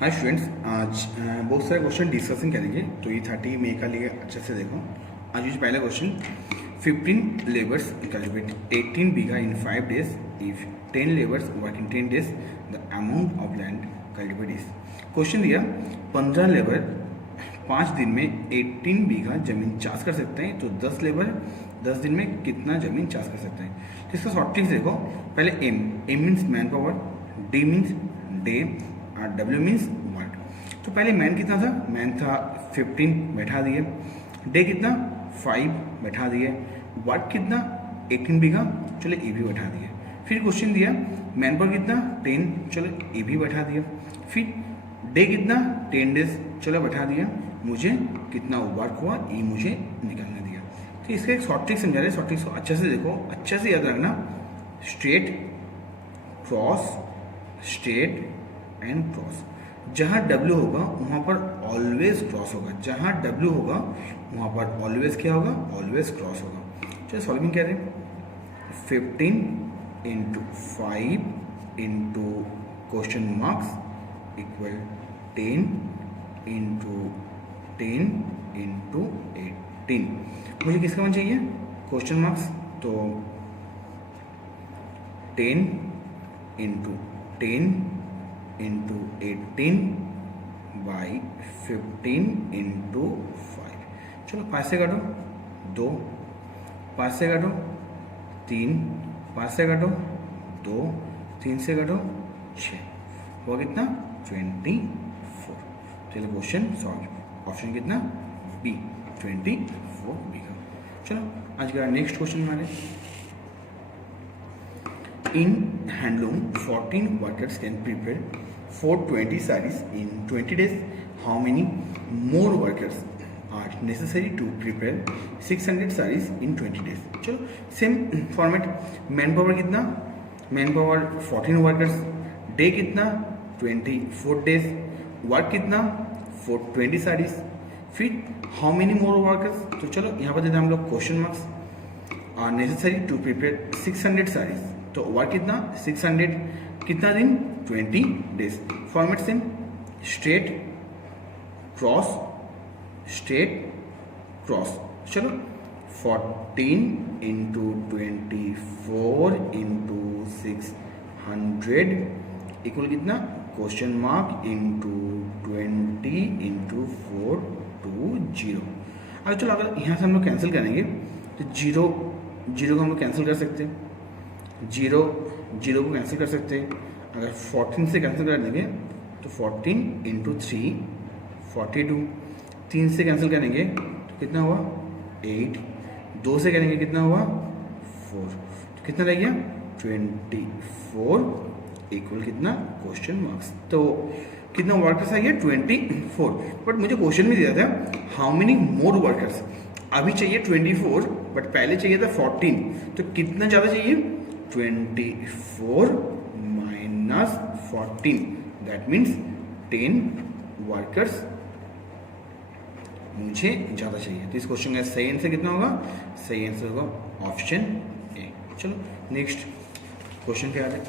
Hi students, आज बहुत सारे क्वेश्चन डिस्कशन करेंगे। तो ये 30 मई का लिए अच्छे से देखो। आज ये पहला question, 15 labours cultivate 18 bigha in 5 days। If 10 labours work in 10 days, the amount of land cultivate is. Question दिया 15 लेबर 5 दिन में 18 बीघा जमीन चाष कर सकते हैं, तो 10 लेबर 10 दिन में कितना जमीन चाष कर सकते हैं। तो इसका शॉर्ट ट्रिक्स देखो। पहले M means man power, D means day और डब्ल्यू मीन्स वर्क। तो पहले मैन कितना था, मैन था 15 बैठा दिए, डे कितना 5 बैठा दिए, वर्क कितना 18 बीघा, चलो ये भी बैठा दिए। फिर क्वेश्चन दिया मैन पावर कितना 10, चलो ये भी बैठा दिया। फिर डे कितना 10 days, चलो बैठा दिया। मुझे कितना वर्क हुआ ये मुझे निकालना दिया। तो इसका एक शॉर्ट ट्रिक समझा रहे, शॉर्ट ट्रिक्स को अच्छे से देखो, अच्छे से याद रखना। Straight cross, straight and cross. जहाँ W होगा वहाँ पर ऑलवेज क्रॉस होगा, जहाँ W होगा वहाँ पर ऑलवेज क्या होगा, ऑलवेज क्रॉस होगा। चलो सॉल्विंग क्या रहे, 15 × 5 इंटू क्वेश्चन मार्क्स इक्वल 10 × 10 × 18। मुझे किसका मान चाहिए, क्वेश्चन मार्क्स। तो 10 × 10 × 18 बाई 15 × 5। चलो 5 से काटो 2, 5 से काटो 3, 5 से काटो 2, 3 से काटो 6, हुआ कितना 24। चलो क्वेश्चन सॉल्व। ऑप्शन कितना बी 24 बी का। चलो आज का नेक्स्ट क्वेश्चन हमारे, in handloom 14 workers can prepare 420 sarees in 20 days. How many more workers are necessary to prepare 600 sarees in 20 days? चलो सेम फॉर्मेट। मैन पावर कितना, मैन पावर 14 वर्कर्स, डे कितना 24 days, work कितना 420 sarees। फिर how many more workers, तो चलो यहाँ पर देते हम लोग question marks. Are necessary to prepare 600 sarees, तो वर्क कितना 600, कितना दिन 20 days। Format same, straight cross, straight cross. चलो 14 × 24 × 600 इक्वल कितना, क्वेश्चन मार्क इंटू 20 × 4 to 0। अब चलो अगर यहाँ से हम लोग कैंसिल करेंगे तो जीरो को हम लोग कैंसिल कर सकते हैं, जीरो को कैंसिल कर सकते हैं। अगर 14 से कैंसिल कर देंगे तो 14 × 3 42, 3 से कैंसिल करेंगे तो कितना हुआ 8, 2 से करेंगे कितना हुआ 4, तो कितना रह गया 24 इक्वल कितना क्वेश्चन मार्क्स। तो कितना वर्कर्स आ गया 24, बट मुझे क्वेश्चन में दिया था हाउ मेनी मोर वर्कर्स। अभी चाहिए 24 बट पहले चाहिए था 14, तो कितना ज़्यादा चाहिए 24 माइनस 14, दैट मीन्स 10 वर्कर्स मुझे ज़्यादा चाहिए। तो इस क्वेश्चन का सही आंसर कितना होगा, सही आंसर होगा ऑप्शन ए। चलो नेक्स्ट क्वेश्चन पे आ जाए।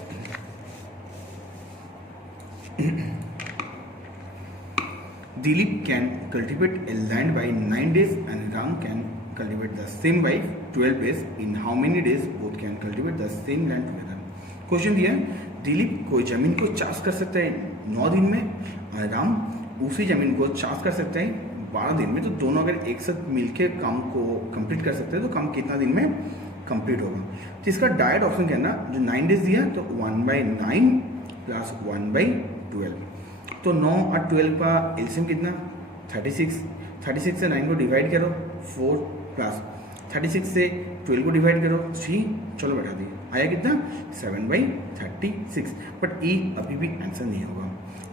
Dilip can cultivate a land by 9 days and Ram can cultivate the same by 12 days. In how many days both can cultivate the same land together? Question दिया दिलीप कोई जमीन को चाष कर सकता है 9 दिन में और राम उसी जमीन को चाष कर सकता है 12 दिन में। तो दोनों अगर एक साथ मिलकर काम को कंप्लीट कर सकते हैं तो काम कितना दिन में कंप्लीट होगा। तो इसका डायरेक्ट ऑप्शन क्या ना, जो 9 days दिया तो 1/9 प्लस 1/12। तो 9 और 12 का एलसीएम कितना 36, 36 से 9 को डिवाइड करो 4 प्लस 36 से 12 को डिवाइड करो 3, चलो बैठा दिए, आया कितना 7/36। बट ई अभी भी आंसर नहीं होगा।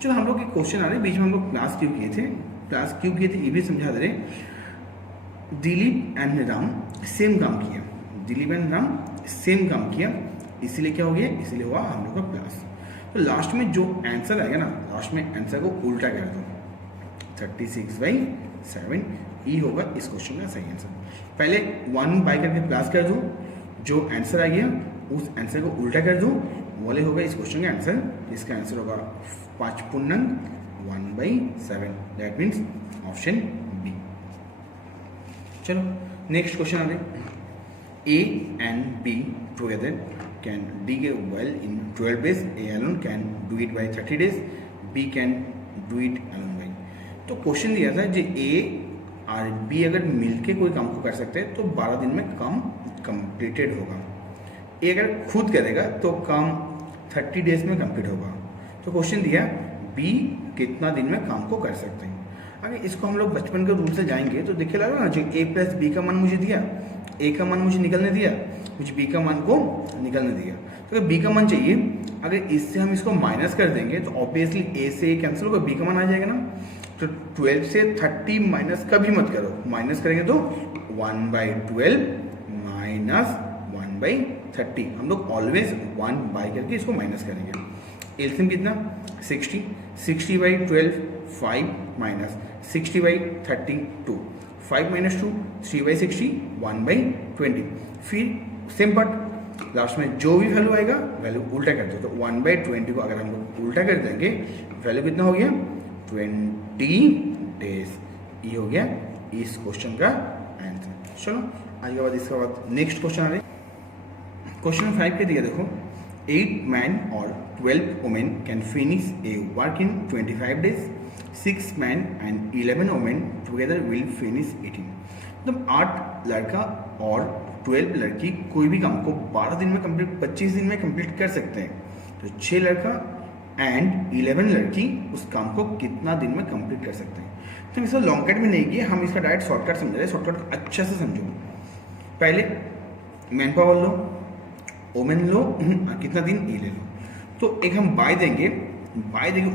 चलो हम लोग के क्वेश्चन आ रहे, बीच में हम लोग क्लास क्यों किए थे ये भी समझा दे रहे। दिलीप एंड राम सेम काम किया, दिलीप एंड राम सेम काम किया, इसीलिए क्या हो गया, इसीलिए हुआ हम लोग का प्लस। तो लास्ट में जो आंसर आएगा ना, लास्ट में आंसर को उल्टा कर दो, 36/7 ई होगा इस क्वेश्चन का सही आंसर। पहले 1 बाई करके प्लस कर दो, जो आंसर आ गया उस आंसर को उल्टा कर दो, वाले होगा इस क्वेश्चन का आंसर। इसका आंसर होगा 5 पूर्णांक 1/7, दैट मीन्स ऑप्शन बी। चलो नेक्स्ट क्वेश्चन आ गए। A and B together can dig a well in 12 days. A alone can do it by 30 days. B can do it alone by। तो question दिया था जो A और B अगर मिलके कोई काम को कर सकते हैं तो 12 दिन में काम कंप्लीटेड होगा। A अगर खुद करेगा तो काम 30 डेज में कंप्लीट होगा। तो क्वेश्चन दिया B कितना दिन में काम को कर सकते हैं। अगर इसको हम लोग बचपन के रूल से जाएंगे तो देखिए लगा ना, जो A प्लस बी का मान मुझे दिया, A का मान मुझे निकलने दिया, मुझे B का मान को निकलने दिया। तो अगर B का मान चाहिए, अगर इससे हम इसको माइनस कर देंगे तो ऑब्वियसली A से A कैंसिल होगा, B का मान आ जाएगा ना। तो 12 से 30 माइनस कभी मत करो, माइनस करेंगे तो 1/12 माइनस 1/30। हम लोग ऑलवेज 1 करके इसको माइनस करेंगे। एलसीएम कितना 60, 60/12 5 माइनस 60/30 2, 5 - 2 3/60 1/20। फिर सेम पार्ट लास्ट में जो भी वैल्यू आएगा वैल्यू उल्टा कर दो। तो 1/20 को अगर हम लोग उल्टा कर देंगे वैल्यू कितना हो गया 20 डेज। ये हो गया इस क्वेश्चन का आंसर। चलो आज के बाद इसके बाद नेक्स्ट क्वेश्चन आ रहे। क्वेश्चन 5 के दिया देखो, 8 मैन और 12 women can finish A work in 25 days. 6 man and 11 women together will finish 18। मतलब 8 लड़का और 12 लड़की कोई भी काम को 12 दिन में कंप्लीट 25 दिन में कंप्लीट कर सकते हैं। तो 6 लड़का एंड 11 लड़की उस काम को कितना दिन में कंप्लीट कर सकते हैं। तो इसको लॉन्ग कट में नहीं किए, हम इसका डायरेक्ट शॉर्टकट समझ रहे हैं। शॉर्टकट अच्छा से समझो। पहले मैन पावर लो, वुमेन लो, कितना दिन ये ले लो। तो एक हम बाय देंगे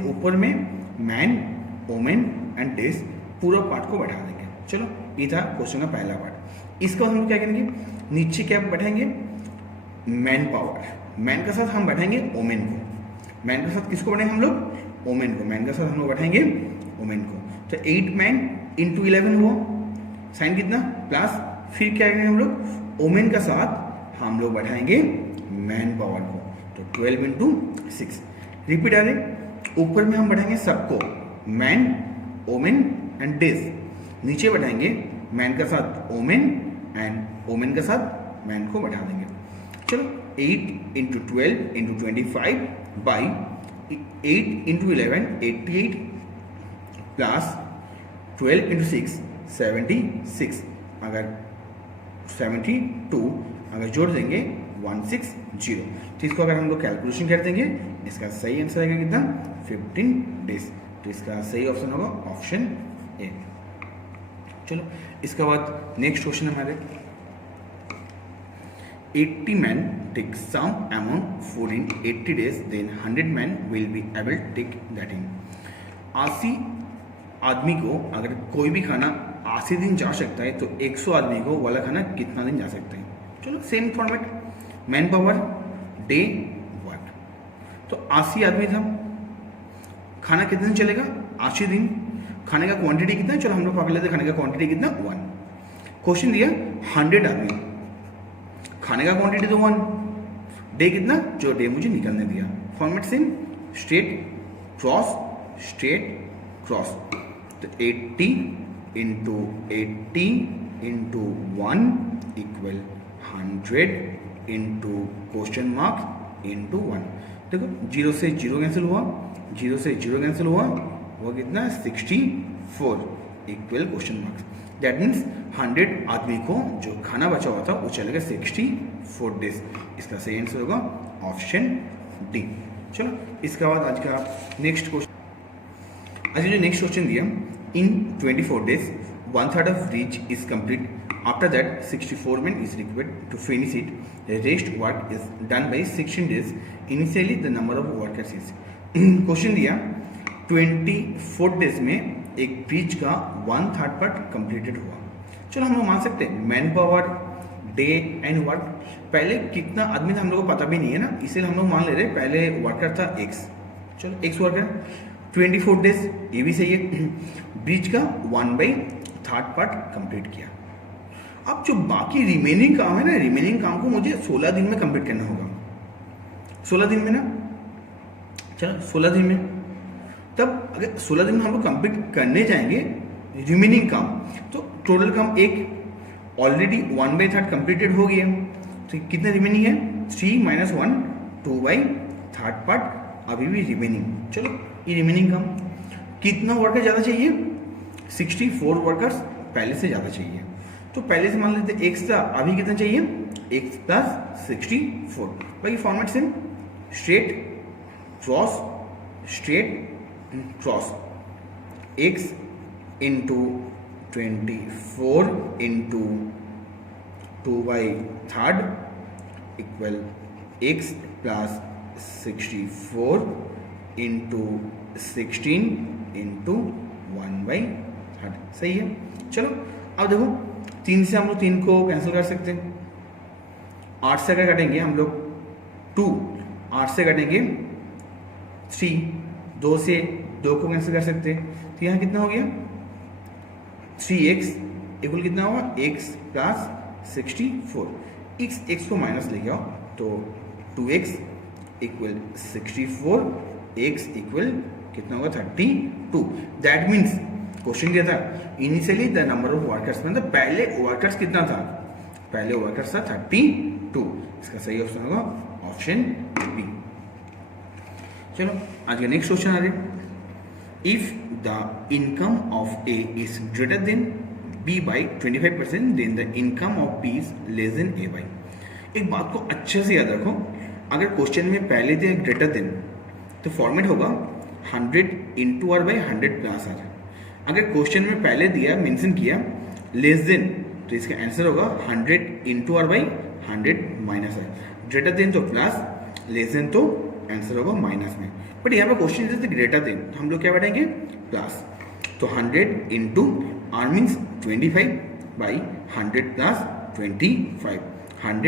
ऊपर में मैन वुमेन एंड डेज पूरा पार्ट को बैठा देंगे। चलो ये था क्वेश्चन का पहला पार्ट। इसका हम क्या करेंगे, नीचे क्या बैठाएंगे मैन पावर, मैन के साथ हम बैठाएंगे वुमेन को। मैन के साथ किसको बैठाएंगे हम लोग, वुमेन को। मैन के साथ हम लोग बैठाएंगे वुमेन को। तो 8 मैन इंटू 11 हुआ, साइन कितना प्लस, फिर क्या करेंगे हम लोग वुमेन का साथ हम लोग बैठाएंगे मैन पावर को। तो 12 × 6 रिपीट आ रहे। ऊपर में हम बैठाएंगे सबको मैन वुमेन एंड डेज, नीचे बैठाएंगे मैन का साथ वुमेन एंड वुमेन का साथ मैन को बैठा देंगे। चलो 8 × 12 × 25 बाई 8 × 11 88 प्लस 12 × 6 76। अगर 72 अगर जोड़ देंगे 160। तो इसको अगर हम लोग कैलकुलेशन कर देंगे इसका सही आंसर आएगा कितना 15 डेज। तो इसका सही ऑप्शन होगा ऑप्शन ए। चलो इसके बाद नेक्स्ट क्वेश्चन हमारे, 80 man take some amount food in 80 days, then 100 man will be able take that in. 80 आदमी को अगर कोई भी खाना 80 दिन जा सकता है तो 100 आदमी को वाला खाना कितना दिन जा सकता है। चलो same format, man power day work. तो 80 आदमी था, खाना कितने दिन चलेगा 80 दिन। खाने का क्वांटिटी कितना है, चलो हम लोग पकड़ लेते हैं खाने का क्वांटिटी कितना 1। क्वेश्चन दिया 100 आदमी, खाने का क्वांटिटी तो 1, डे कितना जो डे मुझे निकलने दिया। Format same, straight cross. तो 80 × 80 × 1 = 100 × क्वेश्चन मार्क × 1। देखो 0 से 0 कैंसिल हुआ, 0 से 0 कैंसिल हुआ, वो कितना 64 = क्वेश्चन मार्क्स। दैट मीन्स 100 आदमी को जो खाना बचा हुआ था वो चलेगा 64 डेज। इसका सही आंसर होगा ऑप्शन डी। चलो इसके बाद आज का नेक्स्ट क्वेश्चन, आज जो नेक्स्ट क्वेश्चन दिया, इन 24 days 1/3 of reach is complete. After that 64 men is required to finish it. The rest work is done by 16 days. Initially the number of workers is। Question दिया 24 days में एक bridge का 1/3 part completed हुआ। चलो हम लोग मान सकते हैं man power day and work. पहले कितना आदमी था हम लोग को पता भी नहीं है ना, इसलिए हम लोग मान ले रहे पहले वर्कर था x। चलो x वर्कर 24 डेज, ये भी सही है। ब्रिज का 1/3 पार्ट कंप्लीट किया। अब जो बाकी रिमेनिंग काम है ना, रिमेनिंग काम को मुझे 16 दिन में कंप्लीट करना होगा। 16 दिन में ना, चलो 16 दिन में तब अगर 16 दिन में हम लोग कंप्लीट करने जाएंगे रिमेनिंग काम, तो टोटल काम एक ऑलरेडी 1/3 कंप्लीटेड हो गया, तो कितने रिमेनिंग है 3 - 1 2/3 पार्ट अभी भी रिमेनिंग। चलो ये रिमेनिंग काम कितना वर्कर ज़्यादा चाहिए, 64 वर्कर्स पहले से ज़्यादा चाहिए। तो पहले से मान लेते x था, अभी कितना चाहिए x + 64। भाई format same, straight cross x × 24 × 2/3 equal x + 64 × 16 × 1/3। सही है। चलो अब देखो 3 से हम लोग 3 को कैंसिल कर सकते हैं, 8 से अगर कटेंगे हम लोग 2, 8 से कटेंगे 3, 2 से 2 को कैंसिल कर सकते हैं, तो यहाँ कितना हो गया 3x इक्वल कितना होगा x + 64। x को माइनस लेके आओ तो 2x इक्वल 64, x इक्वल कितना होगा 32। दैट मीन्स क्वेश्चन क्या था, initially the number of workers, मतलब पहले वर्कर्स कितना था, पहले वर्कर्स था 32। इसका सही ऑप्शन होगा ऑप्शन बी। चलो आज का नेक्स्ट क्वेश्चन आ रहे, if the income of A is greater than B by 25% then the income of B is less than A by. एक बात को अच्छे से याद रखो, अगर क्वेश्चन में पहले दिया ग्रेटर देन तो फॉर्मेट होगा 100 × r/100 +r। अगर क्वेश्चन में पहले दिया मेंशन किया लेस देन तो इसका आंसर होगा 100 × r/100 -r। ग्रेटर देन तो प्लस, लेस देन तो आंसर होगा माइनस में। बट यहाँ पे क्वेश्चन जैसे ग्रेटर देन तो हम लोग क्या बैठेंगे प्लस, तो 100 × r मीन्स 25/100 + 25, 100 ×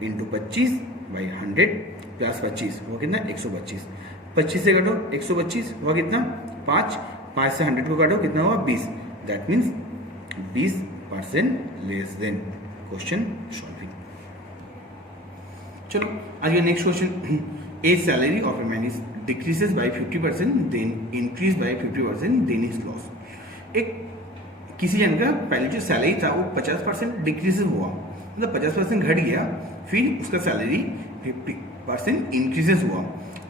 25/100 + 25 वो कितना 125। 25 से कटो 125 हुआ कितना 5, 5 से 100 को काटो कितना हुआ 20। That means 20% less than. Question solving. चलो आगे next question, a salary of a man is decreases by 50% then increase by 50% then is loss. एक किसी जन का पहले जो सैलरी था वो 50% डिक्रीज हुआ, मतलब 50% घट गया, फिर उसका सैलरी 50% इंक्रीजेस हुआ,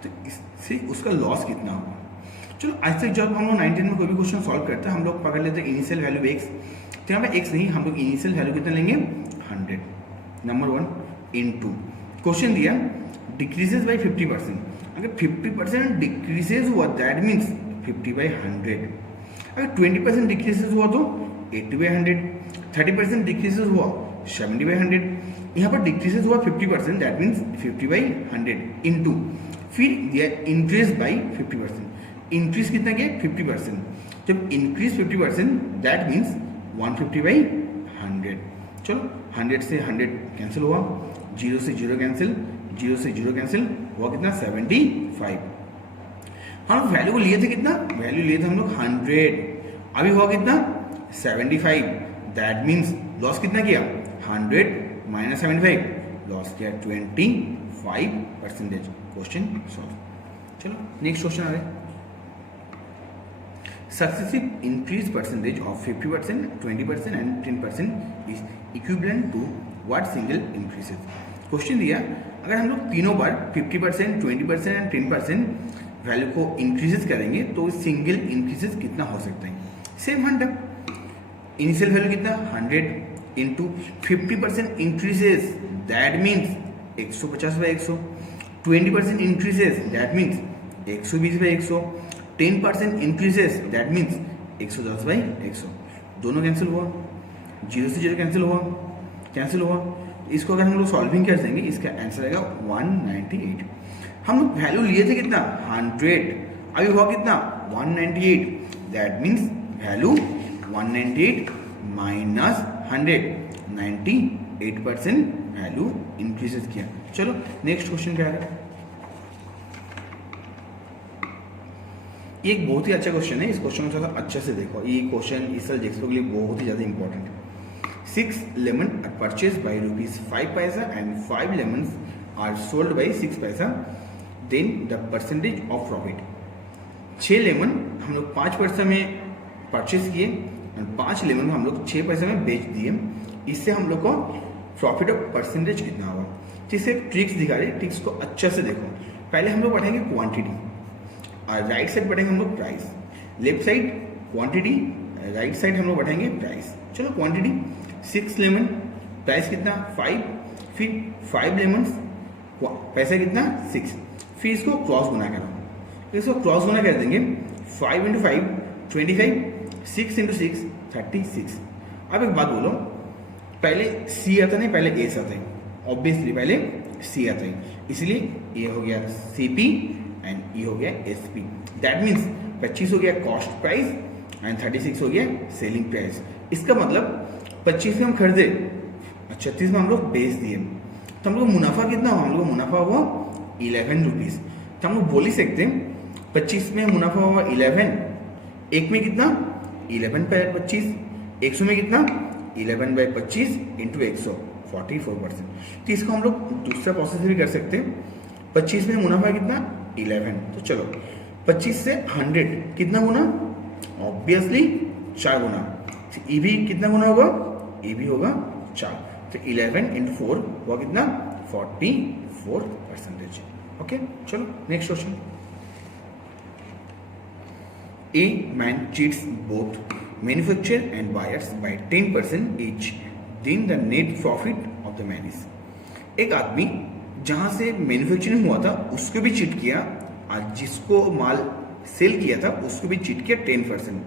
तो इससे उसका लॉस कितना हुआ। चलो आज तक जब हम लोग 19 में कोई भी क्वेश्चन सॉल्व करते हैं हम लोग पकड़ लेते हैं इनिशियल वैल्यू x, तो यहाँ पे x नहीं, हम लोग इनिशियल वैल्यू कितना लेंगे 100, नंबर 1 इनटू क्वेश्चन दिया डिक्रीजेस बाय 50%। अगर 50% डिक्रीजेस हुआ दैट मीन्स 50/100। अगर 20% डिक्रीजेस हुआ तो 80/100, 30% डिक्रीजेस हुआ 70/100। यहाँ पर डिक्रीजेस हुआ 50% दैट मीन्स 50/100 इनटू फिर दिया इंक्रीज बाई 50%। इंक्रीज कितना किया 50%, जब इंक्रीज 50% दैट मीन्स 150/100। चलो 100 से 100 कैंसिल हुआ, 0 से 0 कैंसिल, 0 से 0 कैंसिल हुआ कितना 75। हम वैल्यू को लिए थे कितना, वैल्यू लिए थे हम लोग 100, अभी हुआ कितना 75। दैट मीन्स लॉस कितना किया 100 - 75, लॉस किया 25%। Question solve. चलो नेक्स्ट क्वेश्चन आ रहा है, successive increase percentage of 50%, 20% and 10% is equivalent to what single increases। Question दिया अगर हम लोग तीनों बार 50%, 20% एंड 10% वैल्यू को इंक्रीजेस करेंगे तो सिंगल इंक्रीजेस कितना हो सकता है। सेम 100 इनिशियल वैल्यू कितना 100 into 50% increases that means 150/100, 20% increases that means 120/100, 10% increases that means 110/100। दोनों कैंसिल हुआ, 0 से 0 कैंसिल हुआ। इसको अगर हम लोग सॉल्विंग कर देंगे इसका आंसर आएगा 198। हम लोग वैल्यू लिए थे कितना 100, अभी हुआ कितना 198, that means value 198 minus 100, 98% value increases किया। चलो नेक्स्ट क्वेश्चन क्या है, ये एक बहुत ही अच्छा क्वेश्चन है, इस क्वेश्चन को थोड़ा अच्छे से देखो। ये क्वेश्चन इस साल जेक्सपो के लिए बहुत ही ज़्यादा इंपॉर्टेंट है। 6 lemon are purchased by ₹5 paisa and 5 lemons are sold by 6 paisa, then the percentage of profit। 6 lemon हम लोग 5 पैसे में परचेज किए और 5 लेमन हम लोग 6 पैसे में बेच दिए। इससे हम लोग को प्रॉफिट ऑफ परसेंटेज कितना होगा। जिससे ट्रिक्स दिखा रहे, ट्रिक्स को अच्छे से देखो। पहले हम लोग पढ़ेंगे क्वांटिटी और राइट साइड पढ़ेंगे हम लोग price. Left side quantity, right side हम लोग बढ़ाएंगे प्राइस। चलो क्वांटिटी 6 लेमन, प्राइस कितना 5, फिर 5 लेमन, पैसा कितना 6, फिर इसको क्रॉस गुना करो, तो इसको क्रॉस गुना कर देंगे 5 इंटू 5 25, 6 इंटू 6 36। अब एक बात बोलो, पहले सी आता नहीं, पहले एस आता है, ऑब्वियसली पहले सी आता है, इसलिए ये हो गया सीपी एंड ये हो गया एसपी। दैट मीन्स 25 हो गया कॉस्ट प्राइस एंड 36 हो गया सेलिंग प्राइस। इसका मतलब 25 में हम खरीदे और 36 में हम लोग बेच दिए, तो हम लोग मुनाफा कितना हुआ, हम लोग मुनाफा हुआ 11 रुपीज। तो हम लोग बोल ही सकते हैं 25 में मुनाफा हुआ 11, एक में कितना 11 बाय 25, 100 में कितना 11 बाय 25 इंटू 100 44%। तो इसको हम लोग दूसरा प्रोसेस भी कर सकते हैं। 25 में मुनाफा कितना 11, तो चलो 25 से 100 कितना गुना, ऑब्वियसली 4 गुना। ये भी कितना गुना होगा, ये भी होगा 4, तो 11 इंटू 4 हुआ कितना 44%। ओके, चलो next question. A man cheats both manufacturer and buyers by 10% each. Then the net profit of the man is. एक आदमी जहां से मैन्युफैक्चरिंग हुआ था उसको भी चीट किया और जिसको माल सेल किया था उसको भी चीट किया 10%,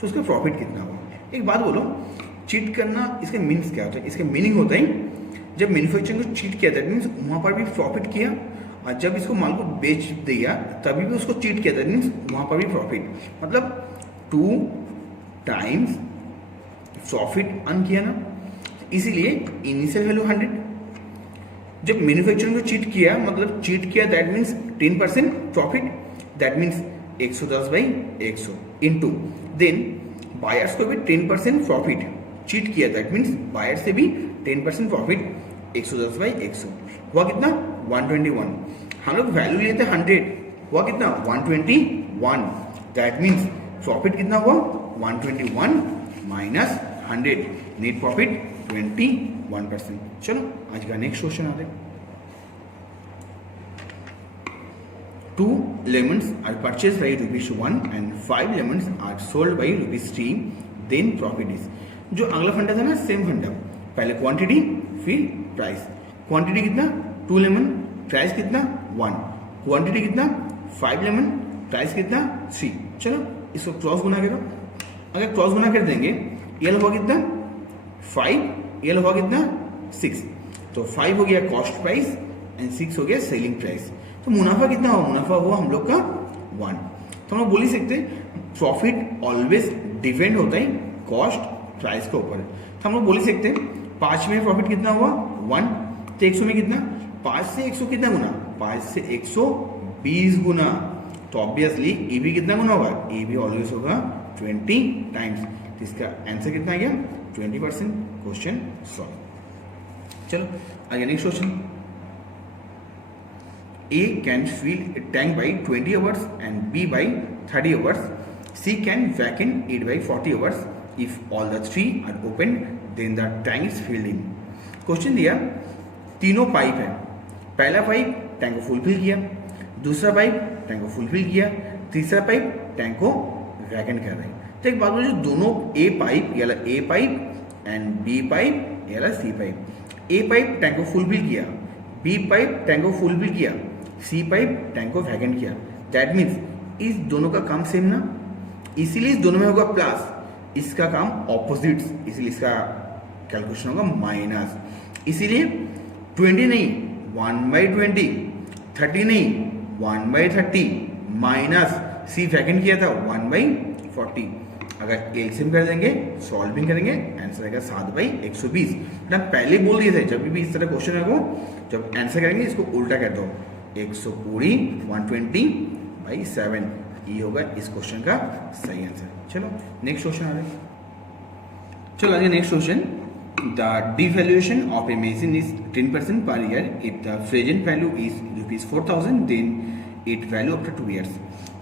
तो उसका प्रॉफिट कितना हुआ। एक बात बोलो, चीट करना इसका मीन्स क्या होता है। इसका मीनिंग होता है जब मैन्युफैक्चरिंग को चीट किया दैट मीन्स वहां पर भी प्रॉफिट किया, और जब इसको माल को बेच दिया तभी भी उसको चीट किया दैट मीन्स वहां पर भी प्रॉफिट, मतलब 2 टाइम्स प्रॉफिट अर्न किया ना। इसीलिए इनिशियल वैल्यू 100, जब मैन्युफैक्चरिंग को चीट किया मतलब चीट किया that means 10% profit, that means 110 by 100 into then buyers को भी 10% प्रॉफिट चीट किया दैट मीन्स बायर से भी 10% प्रॉफिट 110 बाई 100 हुआ कितना 121। हम लोग वैल्यू लिए थे 100, हुआ कितना 121, दैट मीन्स प्रॉफिट कितना हुआ 121 माइनस 100, नेट प्रॉफिट 21%। चलो आज का नेक्स्ट क्वेश्चन आते हैं। 2 lemons are purchased by ₹1 and 5 lemons are sold by ₹3, then profit is। जो अगला फंडा था ना सेम फंडा, पहले क्वांटिटी फिर प्राइस। क्वांटिटी कितना 2 लेमन, प्राइस कितना 1, क्वांटिटी कितना 5 लेमन, प्राइस कितना 3। चलो इसको क्रॉस गुना करो, अगर क्रॉस गुना कर देंगे ये हुआ कितना 5, ये हुआ कितना 6, तो 5 हो गया कॉस्ट प्राइस एंड 6 हो गया सेलिंग प्राइस। तो मुनाफा कितना हुआ, मुनाफा हुआ हम लोग का 1। तो हम लोग बोल ही सकते प्रॉफिट ऑलवेज डिपेंड होता है कॉस्ट प्राइस के ऊपर। तो हम लोग बोल ही सकते 5 में प्रॉफिट कितना हुआ 1, तो 100 में कितना 5 से 100 कितना गुना, 5 से 120 गुना, तो ऑब्वियसली ए भी कितना गुना होगा, ए भी ऑलवेज होगा 20 टाइम्स। तो इसका आंसर कितना आ गया 20%। Question solve. चलो आगे next question. A can fill a tank by 20 hours and B by 30 hours. C can vacuum it by 40 hours. If all the 3 are open, then the tank is filled in. Question दिया, तीनों pipe है, पहला pipe tank को fulfil किया, दूसरा pipe tank को fulfil किया, तीसरा पाइप टैंक को वैकेंट कर रहा है। तो एक बात बोलो, दोनों ए पाइप याला ए पाइप एंड बी पाइप याला सी पाइप। ए पाइप टैंक को फुलफिल किया, बी पाइप टैंक को फुलफिल किया, सी पाइप टैंक को वैकेंट किया, दैट मीन्स इस दोनों का काम सेम ना, इसीलिए इस दोनों में होगा प्लस, इसका काम ऑपोजिट, इसीलिए इसका कैलकुलेशन होगा माइनस। इसीलिए 20 नहीं 1/20, 30 नहीं 1/30 माइनस सी वैकेंट किया था 1/40। अगर एलसीएम कर देंगे सॉल्विंग करेंगे आंसर आएगा 7/120। मैं पहले बोल दिए थे जब भी इस तरह क्वेश्चन है वो जब आंसर करेंगे इसको उल्टा कर दो, 100 पूरी 120/7, ये होगा इस क्वेश्चन का सही आंसर। चलो नेक्स्ट क्वेश्चन आ रहा है। चलो आगे next question. The devaluation of a machine is 10% per year if the present value is ₹4,000, then it value after 2 years.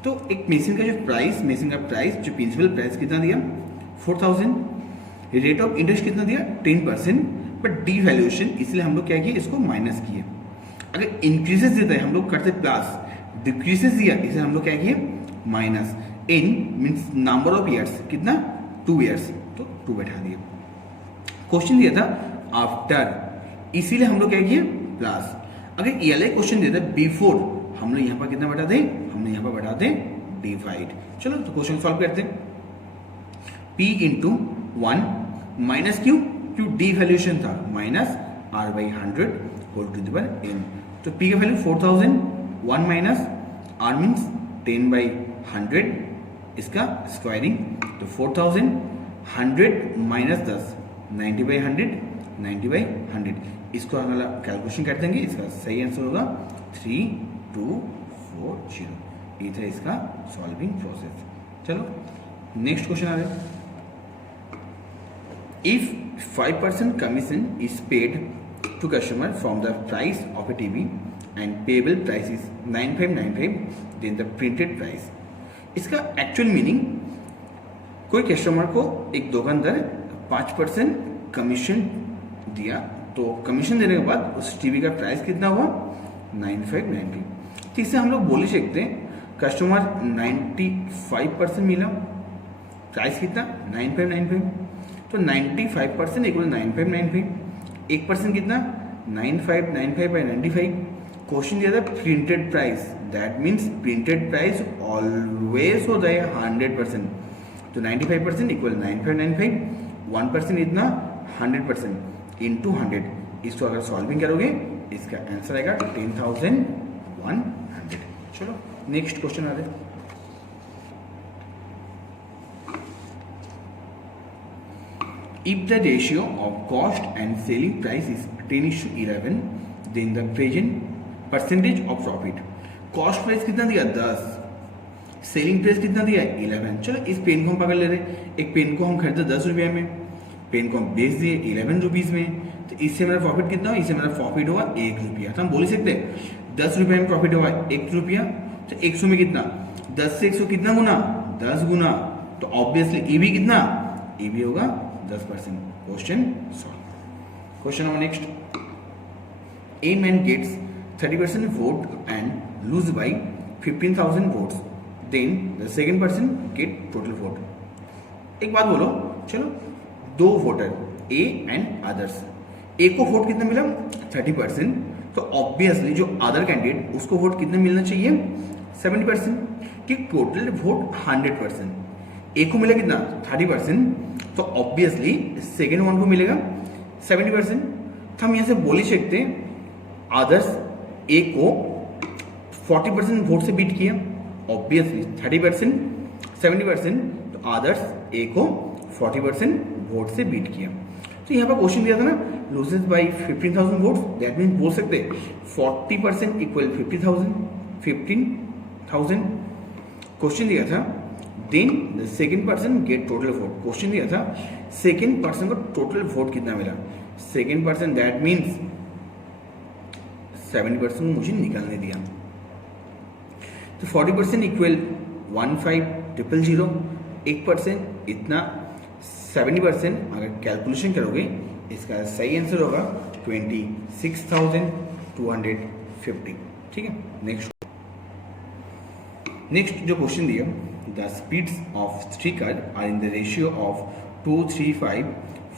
तो एक मेसिन का जो प्राइस, मेसिन का प्राइस जो प्रिंसिपल प्राइस कितना दिया 4000, रेट ऑफ इंटरेस्ट कितना दिया 10%, बट डी वैल्यूएशन इसलिए हम लोग क्या किए इसको माइनस किए। अगर इंक्रीजेस देता है हम लोग करते प्लस, डिक्रीजेस दिया इसे हम लोग क्या किए minus. In means number of years कितना 2 ईयर्स, तो 2 बैठा दिया। क्वेश्चन दिया था आफ्टर, इसीलिए हम लोग क्या किए प्लस। अगर ELI क्वेश्चन दिया था बिफोर, हम लोग यहाँ पर कितना बढ़ा दें, हमने यहाँ पर बढ़ा दें डिवाइड। चलो तो क्वेश्चन सॉल्व करते हैं। P into 1 minus Q, Q the valuation था, minus R/100 whole to the power n। तो P का वैल्यू 4000, 1 माइनस R मीन्स 10/100, इसका स्क्वायरिंग, तो 4000, 100 माइनस 10, 90/100, 90/100। इसको हम कैलकुलेशन कर देंगे, इसका सही आंसर होगा 3240। ये था इसका सॉल्विंग प्रोसेस। चलो नेक्स्ट क्वेश्चन आ रहा है। If 5% commission is paid to customer from the price of a TV and payable price is 9595, then the printed price. इसका एक्चुअल मीनिंग, कोई कस्टमर को एक दुकानदार 5% कमीशन दिया, तो कमीशन देने के बाद उस टीवी का प्राइस कितना हुआ 9590। तो इससे हम लोग बोल ही सकते हैं कस्टमर 95% मिला, प्राइस कितना 9595, तो 95% इक्वल 9595, 1% कितना 9595/95। क्वेश्चन दिया था printed price, that means printed price always होता है 100%, तो 95% इक्वल 9595, 1% इतना 100% इंटू 100। इसको अगर सॉल्विंग करोगे इसका आंसर आएगा 10,100। चलो नेक्स्ट क्वेश्चन आ रहा है। If the ratio of cost and selling price is 10:11, then the present percentage of profit। Cost price कितना दिया 10, सेलिंग प्राइस कितना दिया 11। चलो इस पेन को हम पकड़ ले रहे, एक पेन को हम खरीदे 10 रुपये में, पेन को हम बेच दिए 11 रुपीज में, तो इससे मेरा प्रॉफिट कितना हुआ, इससे मेरा प्रॉफिट हुआ 1 रुपया। तो हम बोल सकते हैं 10 रुपये में प्रॉफिट हुआ 1 रुपया, तो 100 में कितना 10 से 100 कितना गुना 10 गुना, तो ऑब्वियसली EV कितना EV होगा 10%। Question solve. Question number next. A man gets 30% vote and lose by 15,000 votes, then the second person get total vote। एक बात बोलो, चलो दो voter A and others, A को वोट कितना मिला 30%, तो ऑब्वियसली जो अदर कैंडिडेट उसको वोट कितना मिलना चाहिए 70%, कि टोटल वोट 100%। A को मिला कितना 30%, तो ऑब्वियसली सेकेंड वन को मिलेगा 70%। तो हम यहाँ से बोल ही सकते हैं अदर्स A को 40% वोट से बीट किया, ऑब्वियसली 30% 70%, तो अदर्स A को 40% वोट से बीट किया। तो यहाँ पर क्वेश्चन दिया था ना loses by 15,000 votes, that means बोल सकते 40% इक्वल 15,000। क्वेश्चन दिया था then the second person get total vote, question दिया था सेकेंड पर्सन को टोटल वोट कितना मिला, सेकेंड पर्सन दैट मीन्स 70% मुझे निकालने दिया, तो 40% इक्वल 15,000, 1% इतना 70%। अगर कैलकुलेशन करोगे इसका सही आंसर होगा 26,250। ठीक है नेक्स्ट जो क्वेश्चन दिया, the speeds of 3 car are in the ratio of 2:3:5,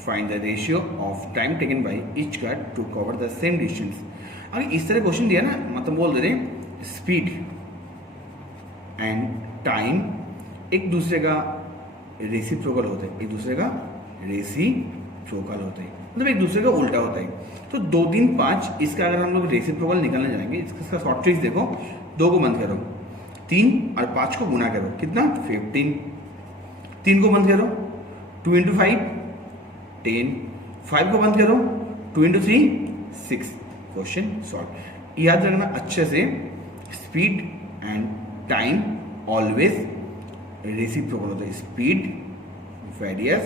find the ratio of time taken by each car to cover the same distance. अगर इस तरह क्वेश्चन दिया ना, मतलब बोल दे रहे स्पीड एंड टाइम एक दूसरे का रेसिप्रोकल होता है, एक दूसरे का रेसिप्रोकल होता है, मतलब एक दूसरे का उल्टा होता है। तो 2 3 5, इसका अगर हम लोग रेसिप्रोकल निकालने जाएंगे, इसका शॉर्ट ट्रिक्स देखो, 2 को बंद करो, 3 और 5 को गुना करो, कितना 15, 3 को बंद करो 2 × 5 10, 5 को बंद करो 2 × 3 6। Question solve. याद रखना अच्छे से, speed and time always reciprocal होता है, स्पीड वेरियस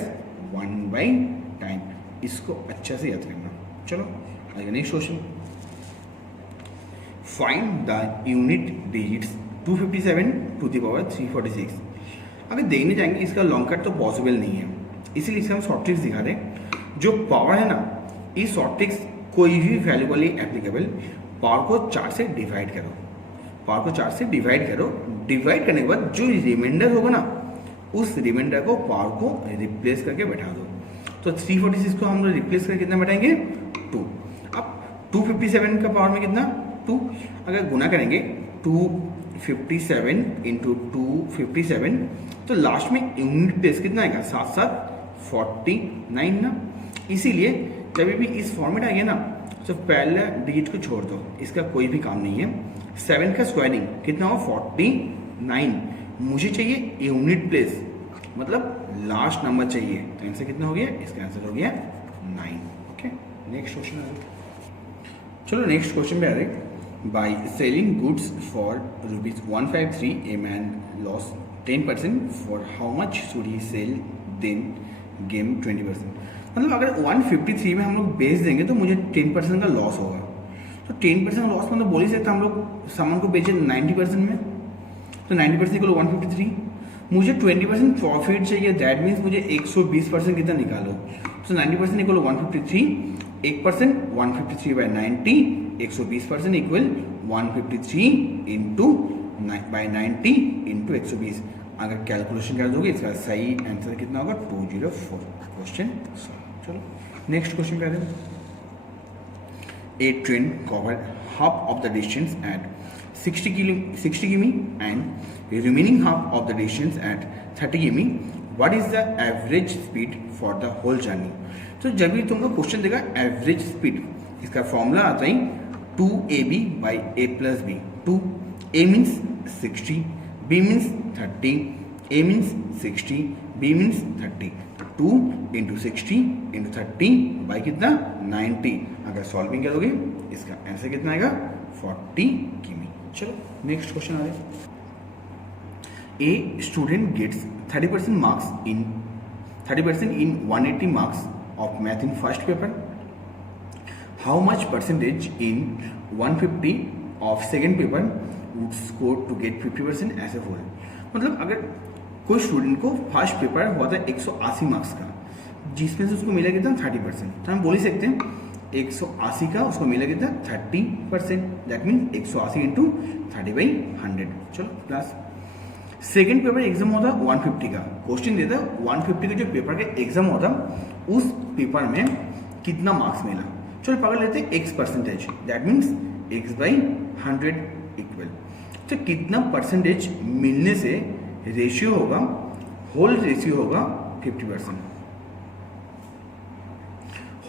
1/टाइम, इसको अच्छा से याद रखना। चलो आगे next question. Find the unit digits 257 to the power 346। अगर देखने जाएंगे इसका लॉन्ग कट तो पॉसिबल नहीं है, इसीलिए इसका हम शॉर्ट ट्रिक्स दिखा रहे हैं। जो पावर है ना, इस शॉर्ट ट्रिक्स कोई भी वैल्यू के लिए एप्लीकेबल। पावर को 4 से डिवाइड करो, पावर को 4 से डिवाइड करो, डिवाइड करने के बाद जो रिमाइंडर होगा ना, उस रिमाइंडर को पावर को रिप्लेस करके बैठा दो। तो 346 को हम लोग रिप्लेस करके कितना बैठाएंगे 2। अब 257 का पावर में कितना 2, अगर गुना करेंगे 257 इंटू 257 तो लास्ट में यूनिट प्लेस कितना आएगा 7 7 49 ना। इसीलिए जब भी इस फॉर्मेट आ गया ना, तो पहले डिजिट को छोड़ दो, इसका कोई भी काम नहीं है। 7 का स्क्वायरिंग कितना हो 49, मुझे चाहिए यूनिट प्लेस, मतलब लास्ट नंबर चाहिए। तो आंसर कितना हो गया, इसका आंसर हो गया 9। ओके, नेक्स्ट क्वेश्चन आ रहा। चलो नेक्स्ट क्वेश्चन पे आ रहे। By selling goods for ₹153 a man loss 10%, for how much should he sell then gain 20%। मतलब अगर 153 में हम लोग बेच देंगे तो मुझे 10% का लॉस होगा। तो 10% का लॉस मतलब बोल ही सकता हम लोग सामान को बेचे 90% में, तो 90% इक्वल 153। मुझे 20% प्रॉफिट चाहिए, दैट मीन्स मुझे 120% कितना निकालो। तो 90% equal 153, 1% 153/90, 120% equal 153 into by 90 into 120। अगर कैलकुलेशन कर दोगे इसका सही आंसर कितना होगा 204। क्वेश्चन चलो नेक्स्ट क्वेश्चन पे आते हैं। A train covered half of the distance at 60 किमी and remaining half of the distance at 30 किमी, what is the average speed for the whole journey। तो जब भी तुमको क्वेश्चन देगा एवरेज स्पीड, इसका फॉर्मूला आता है 2ab by a plus b। 2a means 60, b means 30, a means 60, b means 30। 2 into 60 into 30 by कितना 90। अगर सॉल्विंग करोगे इसका आंसर कितना आएगा 40 किमी। चलो नेक्स्ट क्वेश्चन आ रहा है। A student gets 30% marks in 180 marks of math in first paper, how much percentage in 150 of second paper would score to get 50% as a whole. मतलब अगर कोई स्टूडेंट को फर्स्ट पेपर हुआ था 180 मार्क्स का, जिसमें से उसको मिला कितना 30%, तो हम बोल ही सकते हैं 180 का उसको मिला कितना 30%, दैट मीन्स 180 इंटू 30/100। चलो प्लस सेकेंड पेपर एग्जाम होता 150 का, क्वेश्चन देता 150 का जो पेपर का एग्जाम होता उस पेपर में कितना मार्क्स मिला। चलो पकड़ लेते x percentage, that means x/100 equal. तो कितना परसेंटेज मिलने से रेशियो होगा, होल रेशियो होगा 50%,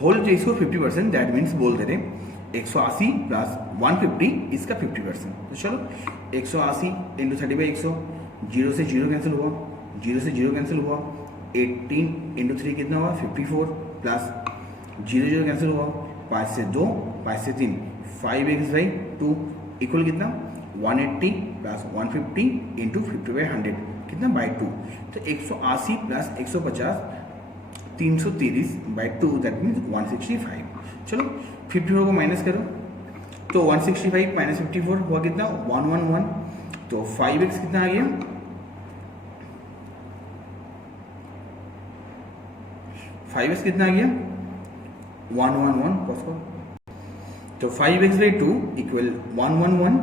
होल रेशियो 50%, दैट मीन्स बोल दे रहे 180 प्लस 150 इसका 50%। तो चलो 180 इंटू 30/100, 0 से 0 कैंसिल हुआ, 0 से 0 कैंसिल हुआ, 18 इंटू 3 कितना हुआ 54 प्लस 0 0 कैंसिल हुआ, 5 से 2 5 से 3 5x/2 इक्वल कितना 180 प्लस 150 इंटू 50/100 कितना बाई 2। तो 180 प्लस 150 330/2, दैट मीन्स 165। चलो 54 को माइनस करो तो 165 माइनस 54 हुआ कितना 111। तो 5x कितना आ गया 5x कितना आ गया 111 कॉस को। तो 5x/2 इक्वल 111।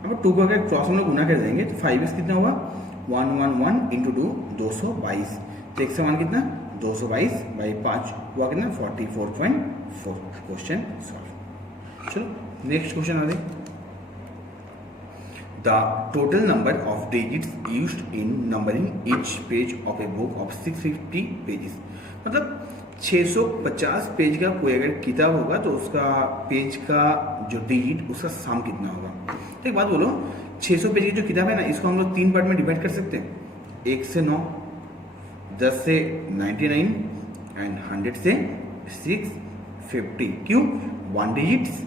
अब 2 को अगर क्रॉस में गुना कर देंगे तो 5x कितना हुआ 111 इंटू 2 222। तो x का मान कितना 222/5 हुआ कितना 44.4। Question solve. चलो नेक्स्ट क्वेश्चन आ रहे। The total number of digits used in numbering each page of a book of 650 pages. मतलब 650 पेज का कोई अगर किताब होगा तो उसका पेज का जो डिजिट उसका सम कितना होगा। तो एक बात बोलो 600 पेज की जो किताब है ना, इसको हम लोग 3 पार्ट में डिवाइड कर सकते हैं, 1 से 9, 10 से 99 एंड 100 से 650। क्यों 1 डिजिट्स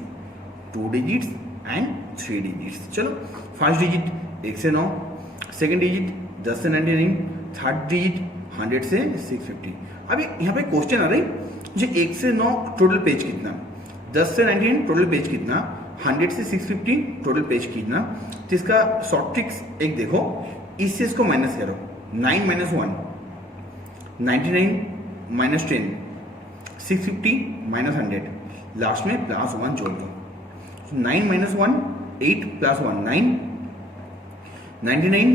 2 डिजिट्स एंड 3 डिजिट्स। चलो फर्स्ट डिजिट 1 से 9, सेकेंड डिजिट 10 से 99, थर्ड डिजिट 100 से 650। अभी यहाँ पे क्वेश्चन आ रही जो 1 से 9 टोटल पेज कितना, 10 से 99 टोटल पेज कितना, 100 से 650 टोटल पेज खींचना। तो इसका शॉर्ट ट्रिक्स एक देखो, इससे इसको माइनस करो, 9 माइनस 1 99 माइनस 10 650 माइनस 100, लास्ट में प्लस 1 जोड़ दो। 9 minus 1 8 plus 1 9, 99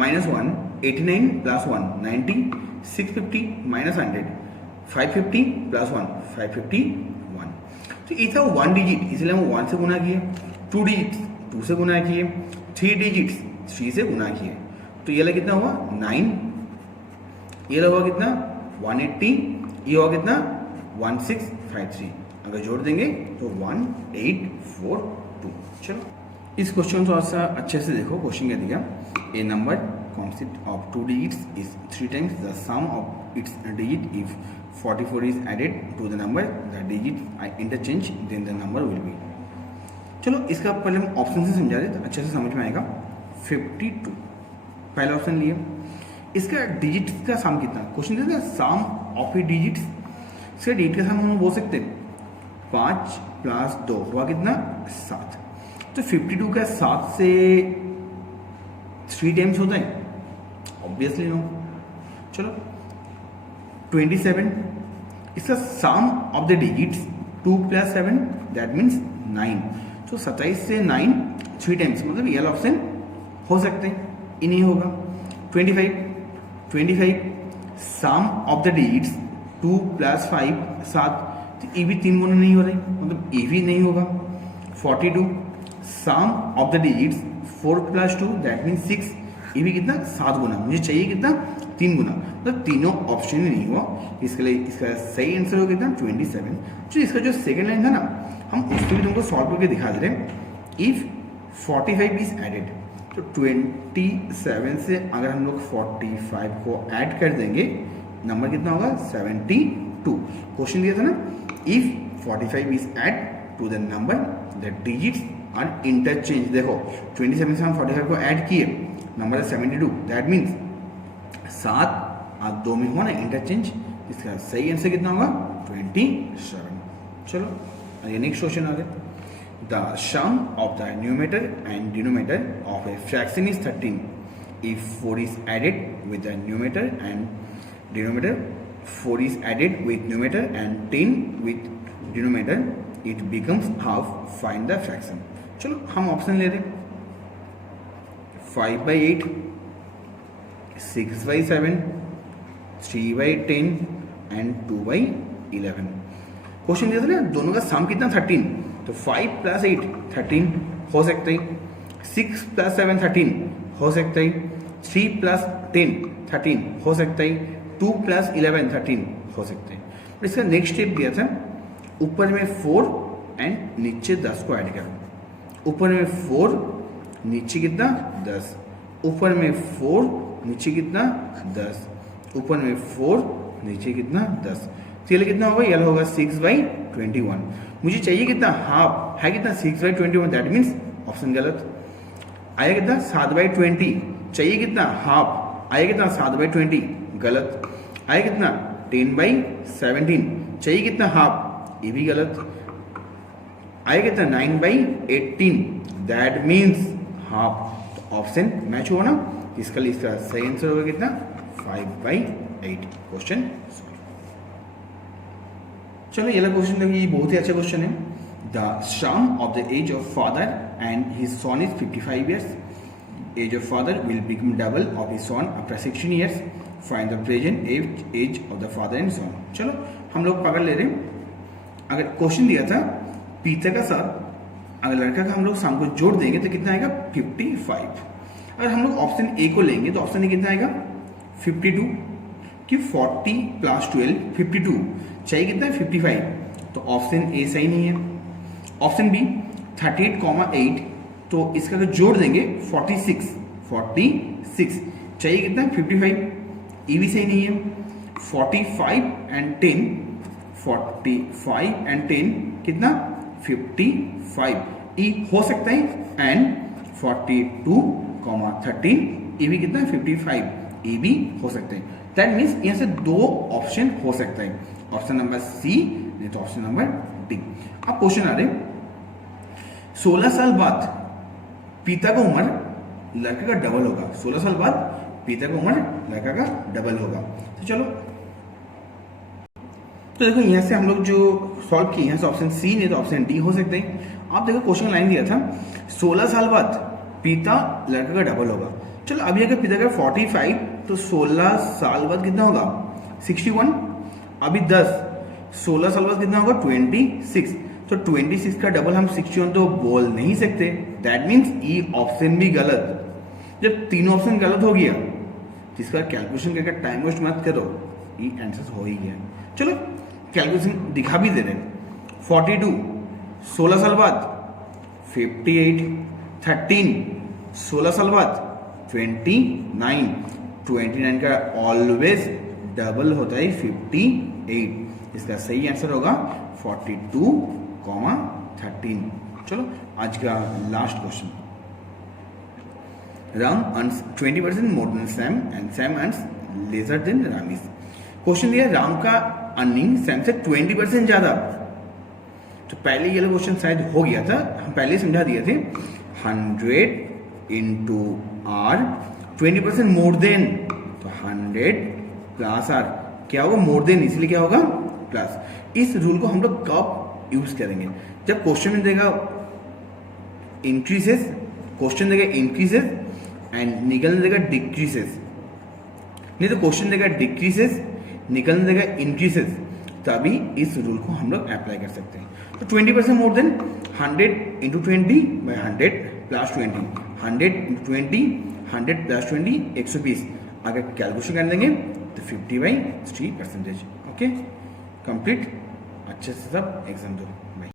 minus 1 89 plus 1 90, 650 minus 100 550 plus 1 551। तो ये था 1 डिजिट, इसलिए हम 1 से गुना किए, 2 डिजिट्स 2 से गुना किए, 3 डिजिट्स 3 से गुना किए। तो ये लगा कितना हुआ 9, ये लगा कितना 180, ये होगा कितना 1653। अगर जोड़ देंगे तो 1842। चलो इस क्वेश्चन को थोड़ा सा अच्छे से देखो। क्वेश्चन क्या दिया, ए number consist of 2 digits is 3 times the sum of its digit. If 44 is added to the number, the digits are interchanged, then the number will be। चलो इसका पहले हम ऑप्शन से समझा दें तो अच्छे से समझ में आएगा। 52 पहला ऑप्शन लिए, इसका डिजिट का सम कितना, क्वेश्चन देता है सम ऑफ ए डिजिट्स, इसका डिजिट का सम हम बोल सकते हैं 5 प्लस 2 हुआ कितना 7। तो 52 का 7 से 3 टाइम्स होता है, ऑब्वियसली नो। चलो 27, इसका sum of the digits 2 plus 7 that means 9। तो 27 से 9 3 टाइम्स, मतलब ये ऑप्शन हो सकते हैं, ये नहीं होगा। 25 सम ऑफ द डिजिट्स 2 प्लस 5 7, तो ये भी 3 गुना नहीं हो रही, मतलब ये भी नहीं होगा। 42 sum of the digits 4 plus 2 that mean 6, ये भी कितना 7 गुना, मुझे चाहिए कितना 3 गुना, मतलब तीनों ऑप्शन ही नहीं हुआ। इसके लिए इसका सही आंसर हो कितना 27। तो इसका जो सेकंड लाइन था ना, हम उसको भी तुमको सॉल्व करके दिखा दे रहे हैं। इफ 45 इज एडेड, तो 27 से अगर हम लोग 45 को ऐड कर देंगे, नंबर कितना होगा 72। क्वेश्चन दिया था ना, if 45 is add to the number the digits are interchange. देखो 27 से हम 45 को ऐड किए, नंबर है 72, दैट मीन्स 7 और 2 में हुआ ना इंटरचेंज। इसका सही आंसर कितना होगा 27। चलो आगे नेक्स्ट क्वेश्चन आ गया। The sum of the numerator and denominator of a fraction is 13 if 4 is added with the numerator and denominator, 4 is added with numerator and 10 with denominator, it becomes half, find the fraction। चलो हम option ले रहे, 5/8, 6/7, 3/10 and 2/11। Question दिया था ना, दोनों का सम कितना 13, तो 5 प्लस 8 13 हो सकता है, 6 प्लस 7 13 हो सकता है, 3 प्लस 10 13 हो सकता है, 2 प्लस 11 13 हो सकते हैं। और इसका नेक्स्ट स्टेप दिया था, ऊपर में 4 एंड नीचे 10 को ऐड करो। ऊपर में 4 नीचे कितना 10, ऊपर में 4 नीचे कितना 10, ऊपर में 4 नीचे कितना 10। तो ये कितना होगा, ये होगा 6/21। मुझे चाहिए कितना हाफ, है कितना 6/21, दैट मीन्स ऑप्शन गलत। आया कितना 7/20, चाहिए कितना हाफ, आया कितना 7/20, गलत। आया कितना 10/17, चाहिए कितना हाफ, ये भी गलत। आया कितना 9/18, दैट मीन्स हाफ। तो ऑप्शन मैच हुआ ना, इसका लिए इसका सही आंसर होगा कितना 5/8। क्वेश्चन चलो ये क्वेश्चन देखिए, बहुत ही अच्छा क्वेश्चन है। The sum of the age of father and his son is 55 years। Age of father will become double of his son after 16 years। Find the present age of the father and son. चलो हम लोग पकड़ ले रहे हैं। अगर question दिया था पिता का साथ अगर लड़का का हम लोग सम को जोड़ देंगे तो कितना आएगा 55। अगर हम लोग ऑप्शन ए को लेंगे तो ऑप्शन ए कितना आएगा 52, कि 40 प्लस 12 52, चाहिए कितना 55, तो ऑप्शन ए सही नहीं है। ऑप्शन बी 38,8, तो इसका अगर जोड़ देंगे 46 चाहिए कितना 55, ये भी सही नहीं है। 45 एंड 10 कितना 55, ये हो सकता है। एंड 42,13 ये भी कितना 55, ये भी हो सकता है। दैट मीन्स यहाँ से 2 ऑप्शन हो सकता है, ऑप्शन नंबर सी नहीं तो ऑप्शन नंबर डी। अब क्वेश्चन आ रहे 16 साल बाद पिता का उम्र लड़के का डबल होगा। 16 साल बाद पिता का उम्र लड़का का डबल होगा। तो चलो, तो देखो यहाँ से हम लोग जो सॉल्व किए, यहाँ से ऑप्शन सी नहीं तो ऑप्शन डी हो सकते हैं। आप देखो क्वेश्चन लाइन दिया था 16 साल बाद पिता लड़का का डबल होगा। चलो अभी अगर पिता का 45 तो 16 साल बाद कितना होगा 61। अभी 10 16 साल बाद कितना होगा 26। तो 26 का डबल हम 61 तो बोल नहीं सकते। दैट मीन्स ई ऑप्शन भी गलत। जब तीनों ऑप्शन गलत हो गया तो इसका कैलकुलेशन करके टाइम वेस्ट मत करो, ई आंसर हो ही गया। चलो कैलकुलेशन दिखा भी दे रहे। 42 16 साल बाद 58, 13 16 साल बाद 29, 29 का ऑलवेज डबल होता है 58। इसका सही आंसर होगा 42, 13। चलो आज का last question. Ram earns 20% more than Sam and Sam earns lesser than Ram's. Question दिया राम का अर्निंग सैम से 20% ज्यादा। तो पहले ये क्वेश्चन शायद हो गया था, हम पहले समझा दिए थे। 100 इंटू आर 20% मोर देन, तो 100 प्लस आर क्या होगा मोर देन, इसलिए क्या होगा प्लस। इस रूल को हम लोग कब यूज करेंगे, जब क्वेश्चन में देगा इंक्रीजेस, क्वेश्चन देगा इंक्रीजेस एंड निकलने देगा डिक्रीजेस। नहीं तो क्वेश्चन देगा डिक्रीजेस निकलने देगा इंक्रीजेस, तभी इस रूल को हम लोग अप्लाई कर सकते हैं। तो 20% more then 100 into 20 by 100 plus 20, 100 into 20 100 plus 20 120। अगर कैलकुलेशन कर देंगे तो 50/3%। Okay complete. अच्छे से सब एग्जाम दो।